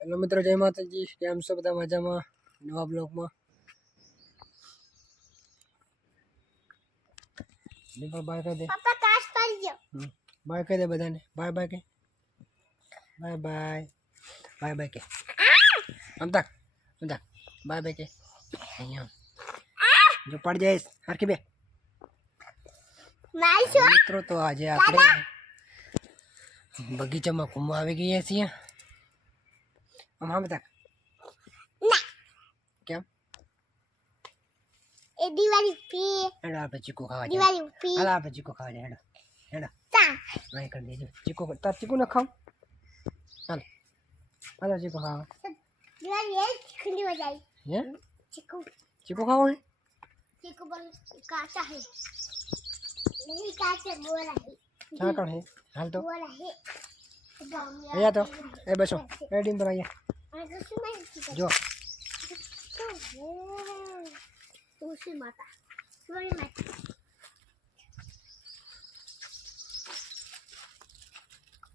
Hello મિત્રો, જય માતાજી. કેમ છો બધા? મજામાં? નવા બ્લોગમાં બાય કહી દે. પપ્પા કાશ કરી દો. બાય કહી દે બધાને. બાય બાય કે. Bye bye. બાય બાય કે. આમ તક બાય બાય કે. અહીંયા જો પડી જઈશ હરખી બે. મિત્રો તો આજે આપણે બગીચામાં ઘૂમવા આવી ગયા છીએ. આમ હા બધા કેમ એ દિવાળી પી હેડો આપણે ચીકુ ખાવા જાય. દિવાળી પી હાલ આપણે ચીકુ ખાવા જાય. હેડો હેડો તા વાય કરી દેજો. ચીકુ તાર ચીકુ ન ખાવ. હાલ હાલો ચીકુ ખાવા. દિવાળી એ ખુલી हो जाए હે चिकू ચીકુ ખાવો હે? चिकू बल काटा है नहीं काटे बोला है ક્યાં કણ હે? હાલ તો बोला है અહીંયા તો એ બસો એ ડીમ પર અહીંયા જો तुलसी माता सूर्य माता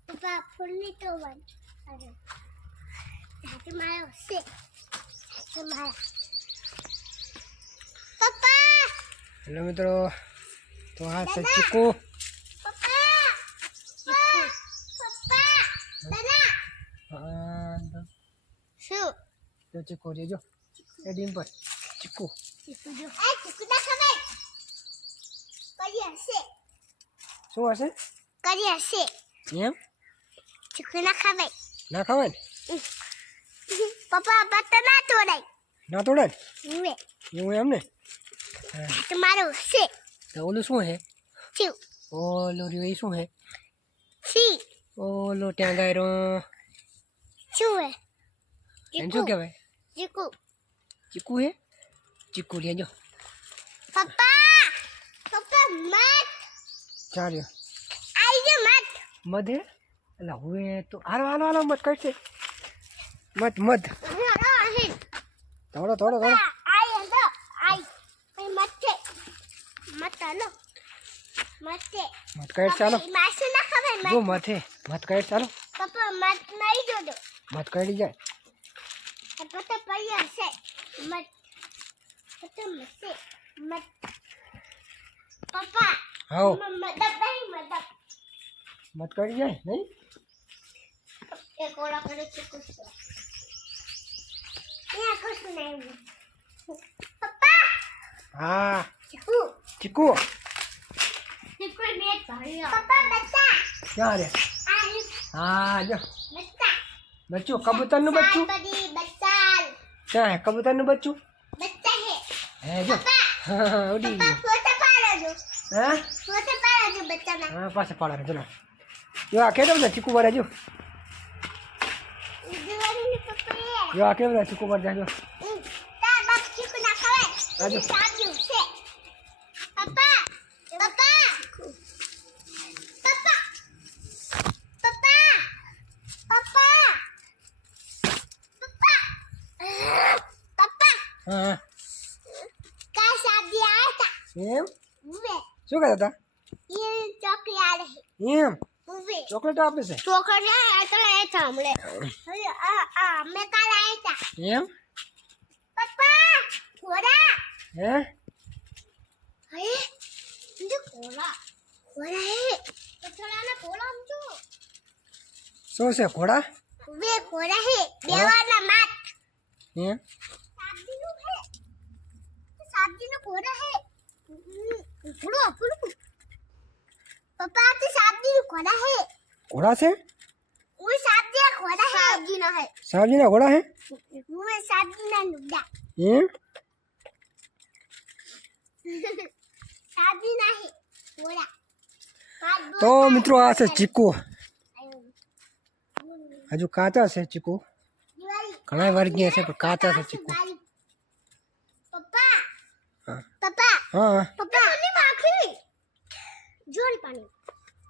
पापा फुल्ली तो वन अरे तुम्हारा से तुम्हारा पापा હેલો મિત્રો, તો આ છે ચીકુ. पापा पापा दादा હા શું તો ચીકુ દેજો એ ડીમ પર ચીકુ. ચીકુ જો એ ચીકુ ના ખવાય કરી હશે શું હશે એમ? ચીકુ ના ખવાય ના ખવાય ને? પપ્પા પત્તા ના તોડાય ના તોડે ને? વે એવું એમ ને? તમારું છે તો ઓલું શું હે? ચીવ ઓલું રહ્યું એ શું હે? સી ઓલો ત્યાં ગાયરો શું હે એમ શું કહેવાય? ચીકુ ચીકુ હે? ચીકુ લેજો. પપ્પા પપ્પા મત ચાલ્યો આઈ જો મત મધ હે? એટલે હવે તો હાલો હાલો હાલો મત કરશે. મત મત હાલો આહી થોડો થોડો થોડો આઈ હંદો આઈ મત છે મત હાલો મત છે મત કર ચાલો. માસી ના ખવાય જો મત મત હે મત કર ચાલો. પપ્પા મત નહીં જોડો મત કરી જાય. પપ્પા પૈયા છે મત પપ્પા મત મત પપ્પા હાઉ મદદ નહીં મદદ મત કરી જાય નહીં? एक ओला करे चिकू से ये कुछ नहीं पापा હા चिकू ચીકુ चिकू ने भरिया पापा बच्चा ક્યાં રે? आई હા જો बच्चा બચ્ચું, કબૂતરનું બચ્ચું बड़ी बच्चा ક્યાં હે? કબૂતરનું બચ્ચું बच्चा है હે જો. હા ઉડી पापा ગયું. फोटो पाड़ा जो હા फोटो पाड़ा जो बच्चा ना હા પાસે પાડો રે ચલો. જો આ કેમ બધા ચીકુ વાળા જો. दिवाली ने पापा ये જો આ કેમ બધા ચીકુ વાળા જો. ता बाप चिकू ना खावे आजो। साजू से पापा पापा पापा पापा पापा पापा पापा હા का शादी आया था એમ वे શું કહેતા હતા? ये चौकी आ रही એમ वे ચોકલેટ આપે છે चौकर ने ऐसा आया था हमले अरे आ मैं कल आया था એમ? पापा घोड़ा હે अरे मुझे घोड़ा घोड़ा है तो थोड़ा ना घोड़ा हम जो શું છે ઘોડા? वे घोड़ा है देवाना मात એમ शादी नु है शादी नु घोड़ा है घोड़ा घोड़ा पापा तो शादी नु घोड़ा है ઘોડા છે? वो शादी का घोड़ा है शादी ना है સાવજીના ઘોડા હે? वो शादी ना नुड़ा એમ शादी ना है घोड़ा તો મિત્રો આ છે ચીકુ. હજુ કાચા છે ચીકુ. दिवाली ઘણા વર્ગીય છે પણ કાચા છે ચીકુ. पापा हाँ। पापा હા पापा नहीं माखी जोरी पानी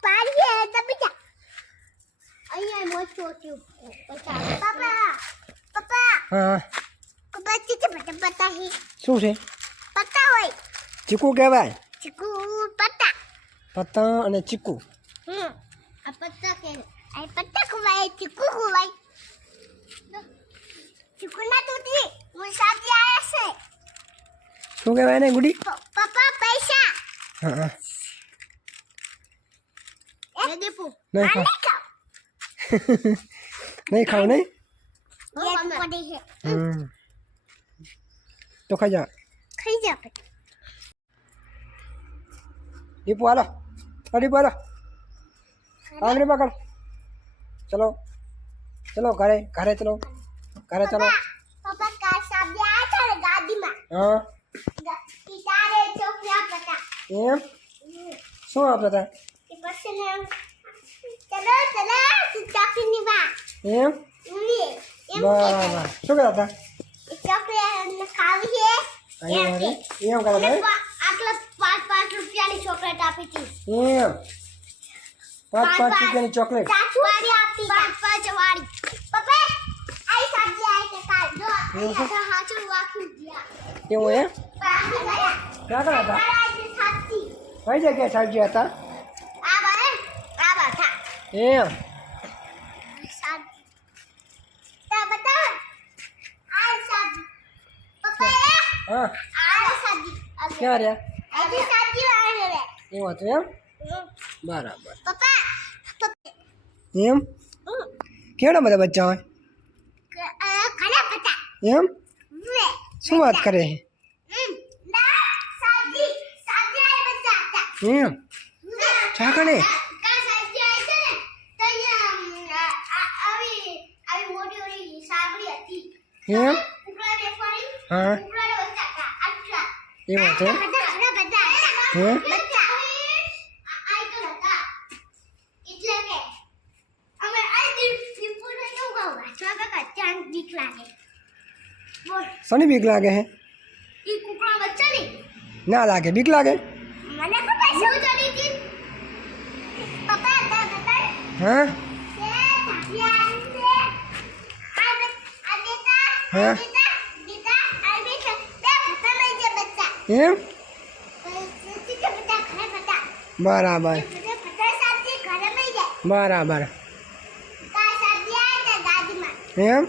पानी है तब क्या अయ్యా મોટ છોટી પાપા પાપા હા પાપા ચીચે પતા હી શું છે? પતા હોય ચીકુ કહેવાય. ચીકુ પતા પતંગ અને ચીકુ. આ પત્તા કે આ પત્તા ખવાય ચીકુ ખવાય ચુકુના તૂટી હું સાજી આયા છે શું કહેવાય ને ગુડી? પપ્પા પૈસા હા હા એ દીપુ નહીં ખાવ. ખાવ નહીં ખાવ નહીં? ये पड़ी है તો ખાઈ જા. खाई जा पे દીપુ હાલો. દીપુ હાલો. આંગળી પકડ. ચલો ચલો ઘરે ઘરે ચલો ઘરે ચલો. पापा का सामने आया था ना गाड़ी में હા इशारे चौकिया पता એમ શું આપતા હતા? ये बस ने चलो चलो तू चौकी निभा એમ ये બરાબર. શું કરતા હતા? ચોકલેટ ખાવી છે એમ કરતા હતા? આટલા 5 રૂપિયાની ચોકલેટ આપી હતી એમ 5 રૂપિયાની ચોકલેટ. વાળી આપી 5 વાળી પપ્પા આઈ સબ્જી આઈ કે કાલ જો આ હાચું વાખી ગયા એવું એમ પાછી ગયા ક્યાં કરતા હતા? આઈ સાચી કઈ જગ્યાએ સાહેબજી હતા? આ બાથા એમ સાચી તા બતા આઈ સાચી પપ્પા હા આઈ સાચી ક્યાં રહ્યા? આઈ સાચી વાળી રે એવું હતું એમ બરાબર. પપ્પા એમ કેવડા બધા બચ્ચા હોય ખાના પતા એમ? વે શું વાત કરે છે? ના સબ્જી આઈ બચ્ચા હતા એમ ચાકણે કા સબ્જી આઈ છે ને તો અહીંયા આવી મોટી મોટી સાબડી હતી એમ ઉપરા દેખાડી હા ઉપરા બચ્ચા હતા આટલા એવું હતું બધા હતા હે? બચ્ચા આઈ તો હતા એટલે કે અમે આ દીપુ ને કેવું કહું વાંચવા કાકા ચાંદ દીક લાગે બોલ શની બીક લાગે છે? ઈ કુકડા બચ્ચા ની ના લાગે બીક લાગે? મને ખબર શું ચડી હતી પપ્પા દા બતા હા કે તાપિયા છે આ બેટા હા બેટા આ બેટા બે ભતા લઈ જે બચ્ચા એમ સીધે બચ્ચા ઘરે બતા બરાબર ભતા સાથી ઘરે લઈ જાય બરાબર કા સાથી આ તે ગાડીમાં એમ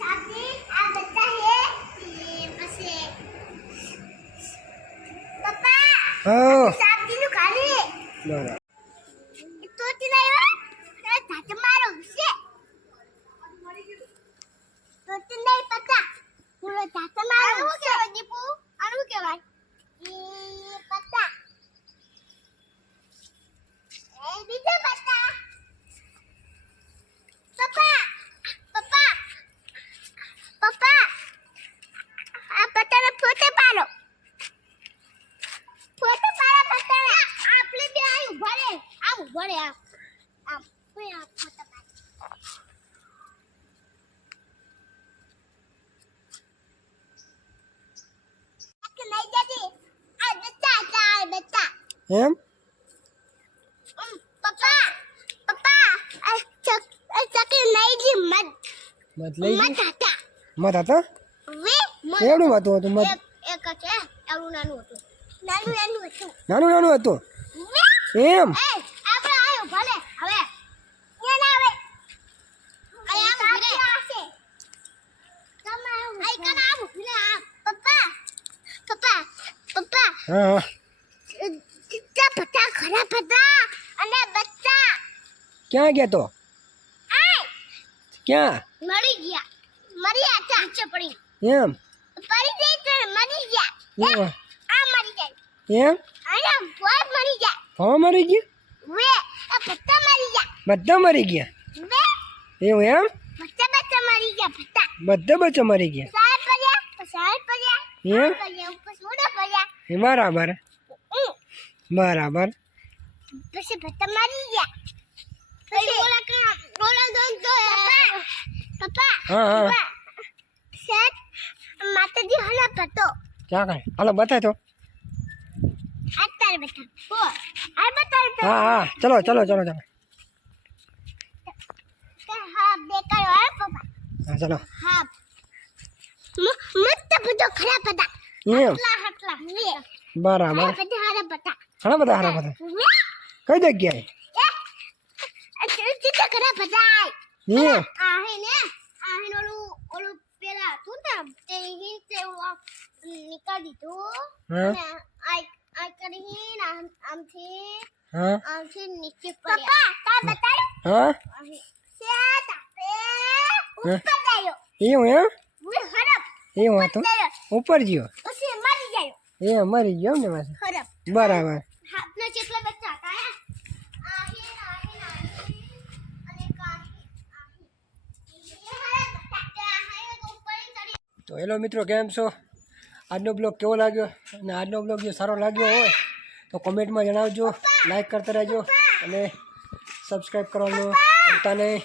સાથી આ બચ્ચા હે એ પછી પપ્પા હો સાથી નું ખાલી બરાબર તો લાવ્યો એ તાતે મારો છે તો નહીં પતા પૂરો તાતે મારો હું કેવાય દીપુ આનું કેવાય ઈ પતા એ બીજો પતા પપ્પા આ પતાને ફોટો પાડો પતાને આપણે બે આય ઉભા રે આમ ઉભા રે આમ કોઈ આ ફોટો પાડ કે નહીં જતી આ બચ્ચા એમ પપ્પા આ ચકી નહીં જી મત મત લઈ મત હતા મત હતા? વે કેવડું હતું હતું મત? એક છે એવું નાનું હતું નાનું હતું નાનું નાનું હતું વે એમ એ આપણે આયો ભલે હવે એ ના આવે આયા ભલે આશે તમે આઈ કન આવ ભલે આ પપ્પા હા હા ચિત્તા પતા ખરા પતા અને બચ્ચા ક્યાં ગયા તો? આય ક્યાં? મરી હતા નીચે પડી એમ પડી ગઈ તો મરી ગયા એમ આ મરી જાય એમ આયા બોય મરી જાય હવા મરી ગયા? વે આ પત્તા મરી ગયા બધા મરી ગયા વે એવું એમ? બચ્ચા મરી ગયા પત્તા બધા બચ્ચા મરી ગયા સાર પડ્યા એમ ઉપર સોડા પડ્યા એ બરાબર બરાબર પછી પત્તા મરી ગયા પછી ઓલા દોન તો પપ્પા હા હા સેટ માતાજી હલા પતો ક્યાં કરે હાલો બતાય તો અત્યારે બતા હો આ બતા તો હા હા ચલો ચલો ચલો ચલો હા બેકાર હોય પપ્પા હા ચલો હા મત બધો ખરાબ હતા એમ હટલા વે બરાબર બધા હારા પતા ઘણા બધા હારા બધા કઈ જગ્યાએ? ચિત્તા ખરાબ હતા એમ આ હે ને ઓલું કરી દીધું હા અને આ કરીને આમથી હા નીચે પડ્યા પપ્પા તા બતાડો હા અહીં સે તાપે ઉપર ગયો એવું એમ હું હરપ એવું હતું ગયો ઉપર ગયો પછી મરી ગયો એ મરી ગયો એમ ને પાછું હરપ બરાબર હાથનો જેટલા બચ્ચા હતા આહી અને કાહી તો હેલો મિત્રો, કેમ છો? આજનો બ્લોગ કેવો લાગ્યો? અને આજનો બ્લોગ જો સારો લાગ્યો હોય તો કોમેન્ટમાં જણાવજો, લાઈક કરતા રહેજો અને સબસ્ક્રાઈબ કરવાનું ભૂલતા નહીં.